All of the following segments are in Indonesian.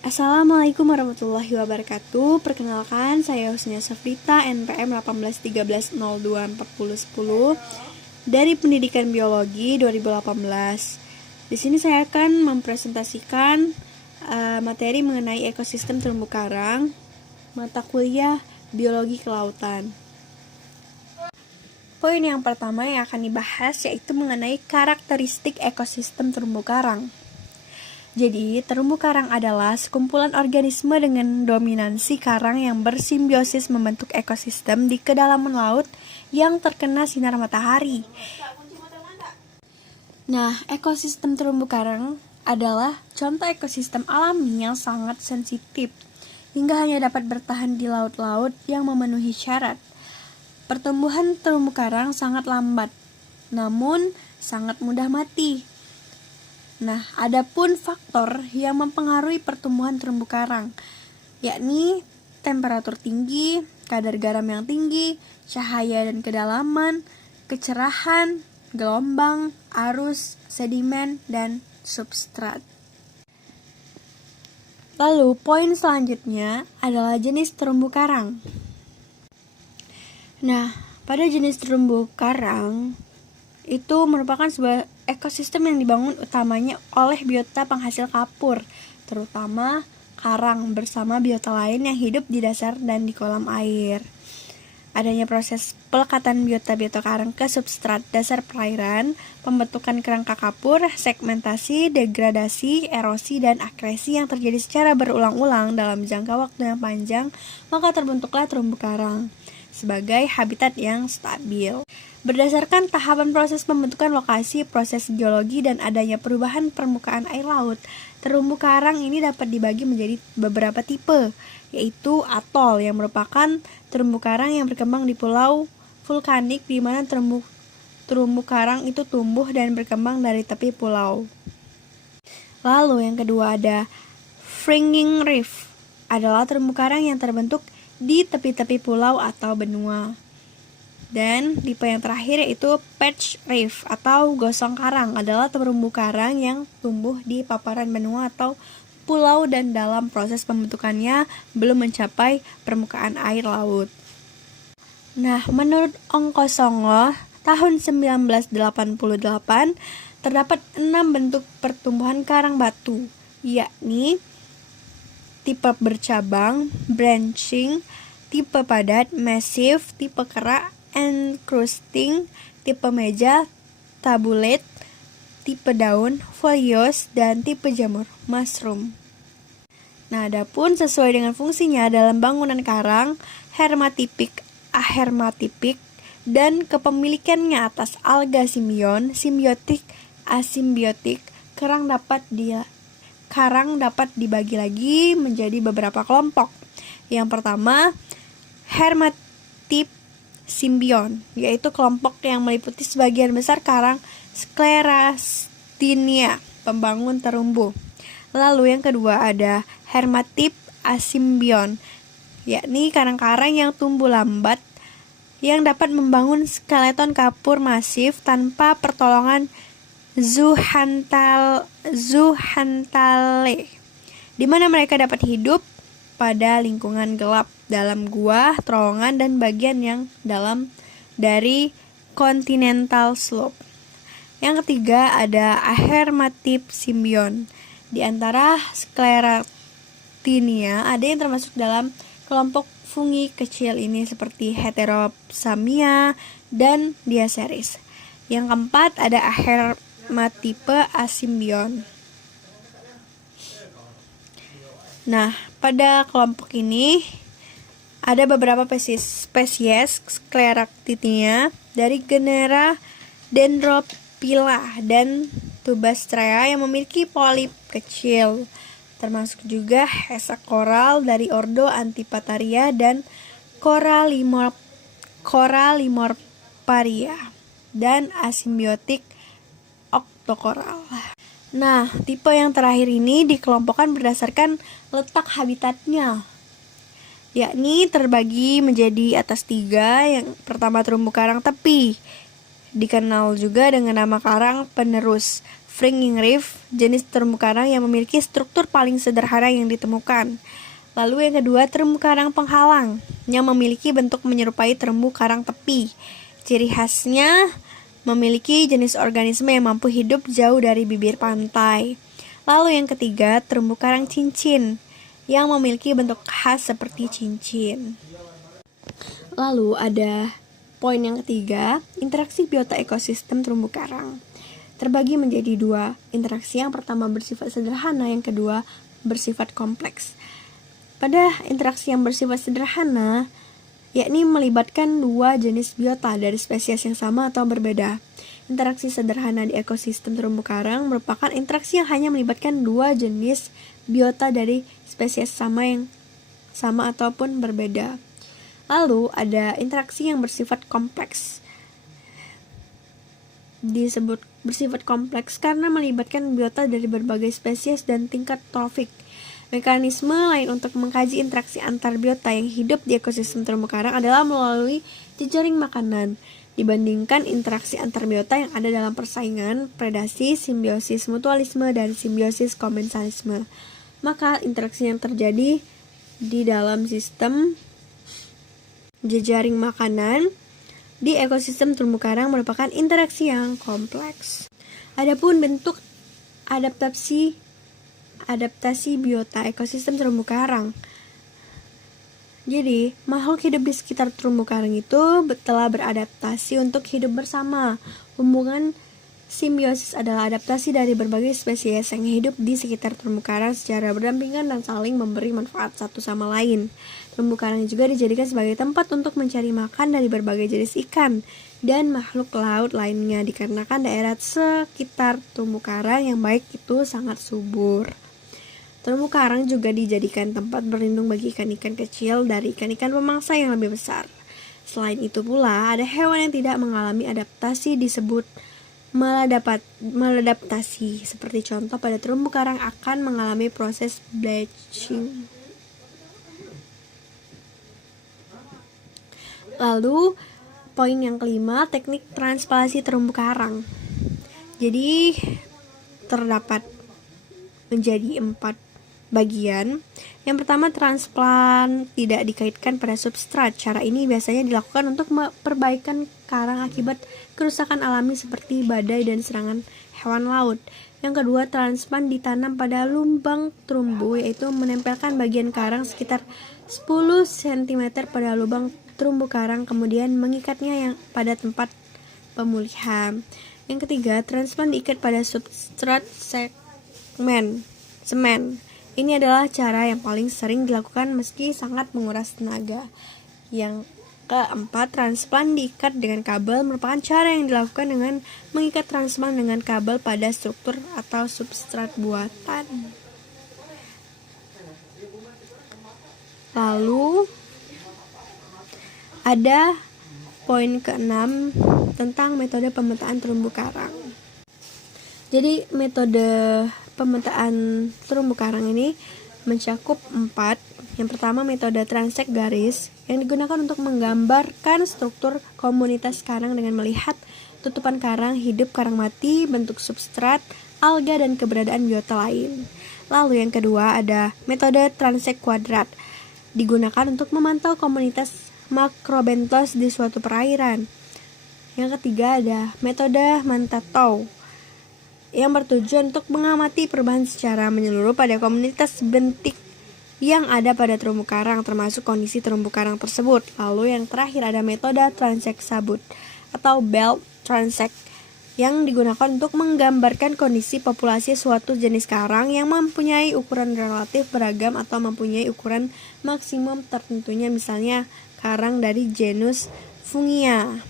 Assalamualaikum warahmatullahi wabarakatuh. Perkenalkan, saya Husnia Safrita, NPM 1813024010 dari Pendidikan Biologi 2018. Di sini saya akan mempresentasikan materi mengenai ekosistem terumbu karang, mata kuliah Biologi Kelautan. Poin yang pertama yang akan dibahas yaitu mengenai karakteristik ekosistem terumbu karang. Jadi, terumbu karang adalah sekumpulan organisme dengan dominansi karang yang bersimbiosis membentuk ekosistem di kedalaman laut yang terkena sinar matahari. Nah, ekosistem terumbu karang adalah contoh ekosistem alami yang sangat sensitif, hingga hanya dapat bertahan di laut-laut yang memenuhi syarat. Pertumbuhan terumbu karang sangat lambat, namun sangat mudah mati. Nah, adapun faktor yang mempengaruhi pertumbuhan terumbu karang, yakni temperatur tinggi, kadar garam yang tinggi, cahaya dan kedalaman, kecerahan, gelombang, arus, sedimen, dan substrat. Lalu, poin selanjutnya adalah jenis terumbu karang. Nah, pada jenis terumbu karang, itu merupakan sebuah ekosistem yang dibangun utamanya oleh biota penghasil kapur, terutama karang bersama biota lain yang hidup di dasar dan di kolam air. Adanya proses pelekatan biota-biota karang ke substrat dasar perairan, pembentukan kerangka kapur, segmentasi, degradasi, erosi, dan akresi yang terjadi secara berulang-ulang dalam jangka waktu yang panjang, maka terbentuklah terumbu karang sebagai habitat yang stabil. Berdasarkan tahapan proses pembentukan lokasi, proses geologi, dan adanya perubahan permukaan air laut, terumbu karang ini dapat dibagi menjadi beberapa tipe, yaitu atol yang merupakan terumbu karang yang berkembang di pulau vulkanik di mana terumbu karang itu tumbuh dan berkembang dari tepi pulau. Lalu yang kedua ada fringing reef, adalah terumbu karang yang terbentuk di tepi-tepi pulau atau benua. Dan tipe yang terakhir yaitu patch reef atau gosong karang, adalah terumbu karang yang tumbuh di paparan benua atau pulau dan dalam proses pembentukannya belum mencapai permukaan air laut. Nah, menurut Ongkosongo tahun 1988 terdapat 6 bentuk pertumbuhan karang batu, yakni tipe bercabang, branching, tipe padat, massive, tipe kerak, encrusting, tipe meja, tabulate, tipe daun, foliose, dan tipe jamur, mushroom. Nah, adapun sesuai dengan fungsinya dalam bangunan karang, hermatipik, ahermatipik, dan kepemilikannya atas alga simbion, simbiotik, asimbiotik, karang dapat dibagi lagi menjadi beberapa kelompok. Yang pertama, hermatip simbion, yaitu kelompok yang meliputi sebagian besar karang Sclerostinia, pembangun terumbu. Lalu yang kedua ada hermatip asimbion, yakni karang-karang yang tumbuh lambat yang dapat membangun skeleton kapur masif tanpa pertolongan zooxanthellae, di mana mereka dapat hidup pada lingkungan gelap dalam gua, terowongan, dan bagian yang dalam dari continental slope. Yang ketiga ada ahermatip simbion. Di antara Sclerotinia ada yang termasuk dalam kelompok fungi kecil ini seperti Heteropsamia dan Diaceris. Yang keempat ada ahermatipe asimbion. Nah, pada kelompok ini ada beberapa spesies Sclerotinia dari genera Dendrophylla dan Tubastrea yang memiliki polip kecil, termasuk juga Hesacoral dari ordo Antipataria dan Corallimorpharia dan asimbiotik Octocoral. Nah, tipe yang terakhir ini dikelompokkan berdasarkan letak habitatnya, yakni terbagi menjadi atas 3. Yang pertama terumbu karang tepi, dikenal juga dengan nama karang penerus Fringing Reef, jenis terumbu karang yang memiliki struktur paling sederhana yang ditemukan. Lalu yang kedua, terumbu karang penghalang yang memiliki bentuk menyerupai terumbu karang tepi. Ciri khasnya memiliki jenis organisme yang mampu hidup jauh dari bibir pantai. Lalu yang ketiga, terumbu karang cincin yang memiliki bentuk khas seperti cincin. Lalu ada poin yang ketiga, interaksi biota ekosistem terumbu karang. Terbagi menjadi dua, interaksi yang pertama bersifat sederhana, yang kedua bersifat kompleks. Pada interaksi yang bersifat sederhana, yakni melibatkan dua jenis biota dari spesies yang sama atau berbeda. Interaksi sederhana di ekosistem terumbu karang merupakan interaksi yang hanya melibatkan dua jenis biota dari spesies yang sama ataupun berbeda. Lalu ada interaksi yang bersifat kompleks. Disebut bersifat kompleks karena melibatkan biota dari berbagai spesies dan tingkat trofik. Mekanisme lain untuk mengkaji interaksi antar biota yang hidup di ekosistem terumbu karang adalah melalui jejaring makanan. Dibandingkan interaksi antar biota yang ada dalam persaingan, predasi, simbiosis mutualisme, dan simbiosis komensalisme, maka interaksi yang terjadi di dalam sistem jejaring makanan di ekosistem terumbu karang merupakan interaksi yang kompleks. Adapun bentuk adaptasi biota ekosistem terumbu karang. Jadi, makhluk hidup di sekitar terumbu karang itu telah beradaptasi untuk hidup bersama. Hubungan simbiosis adalah adaptasi dari berbagai spesies yang hidup di sekitar terumbu karang secara berdampingan dan saling memberi manfaat satu sama lain. Terumbu karang juga dijadikan sebagai tempat untuk mencari makan dari berbagai jenis ikan dan makhluk laut lainnya dikarenakan daerah sekitar terumbu karang yang baik itu sangat subur. Terumbu karang juga dijadikan tempat berlindung bagi ikan-ikan kecil dari ikan-ikan pemangsa yang lebih besar. Selain itu pula, ada hewan yang tidak mengalami adaptasi disebut maladaptasi. Seperti contoh pada terumbu karang akan mengalami proses bleaching. Lalu, poin yang kelima, teknik transplanasi terumbu karang. Jadi, terdapat menjadi 4 bagian. Yang pertama, transplant tidak dikaitkan pada substrat. Cara ini biasanya dilakukan untuk perbaikan karang akibat kerusakan alami seperti badai dan serangan hewan laut. Yang kedua, transplant ditanam pada lubang terumbu, yaitu menempelkan bagian karang sekitar 10 cm pada lubang terumbu karang, kemudian mengikatnya yang pada tempat pemulihan. Yang ketiga, transplant diikat pada substrat semen. Ini adalah cara yang paling sering dilakukan meski sangat menguras tenaga. Yang keempat, transplant diikat dengan kabel merupakan cara yang dilakukan dengan mengikat transplant dengan kabel pada struktur atau substrat buatan. Lalu ada poin ke-6 tentang metode pemetaan terumbu karang. Jadi metode pemetaan terumbu karang ini mencakup 4. Yang pertama, metode transek garis yang digunakan untuk menggambarkan struktur komunitas karang dengan melihat tutupan karang hidup, karang mati, bentuk substrat, alga, dan keberadaan biota lain. Lalu yang kedua ada metode transek kuadrat, digunakan untuk memantau komunitas makrobentos di suatu perairan. Yang ketiga ada metode Mantatau, yang bertujuan untuk mengamati perubahan secara menyeluruh pada komunitas bentik yang ada pada terumbu karang, termasuk kondisi terumbu karang tersebut. Lalu yang terakhir ada metode transek sabut atau belt transek, yang digunakan untuk menggambarkan kondisi populasi suatu jenis karang yang mempunyai ukuran relatif beragam atau mempunyai ukuran maksimum tertentunya, misalnya karang dari genus Fungia.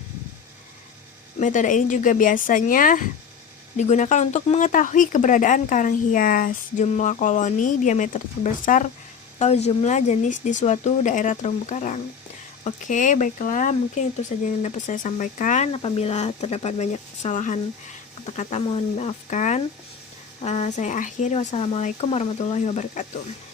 Metode ini juga biasanya digunakan untuk mengetahui keberadaan karang hias, jumlah koloni, diameter terbesar, atau jumlah jenis di suatu daerah terumbu karang. Oke, baiklah, mungkin itu saja yang dapat saya sampaikan. Apabila terdapat banyak kesalahan kata-kata, mohon maafkan. Saya akhiri. Wassalamualaikum warahmatullahi wabarakatuh.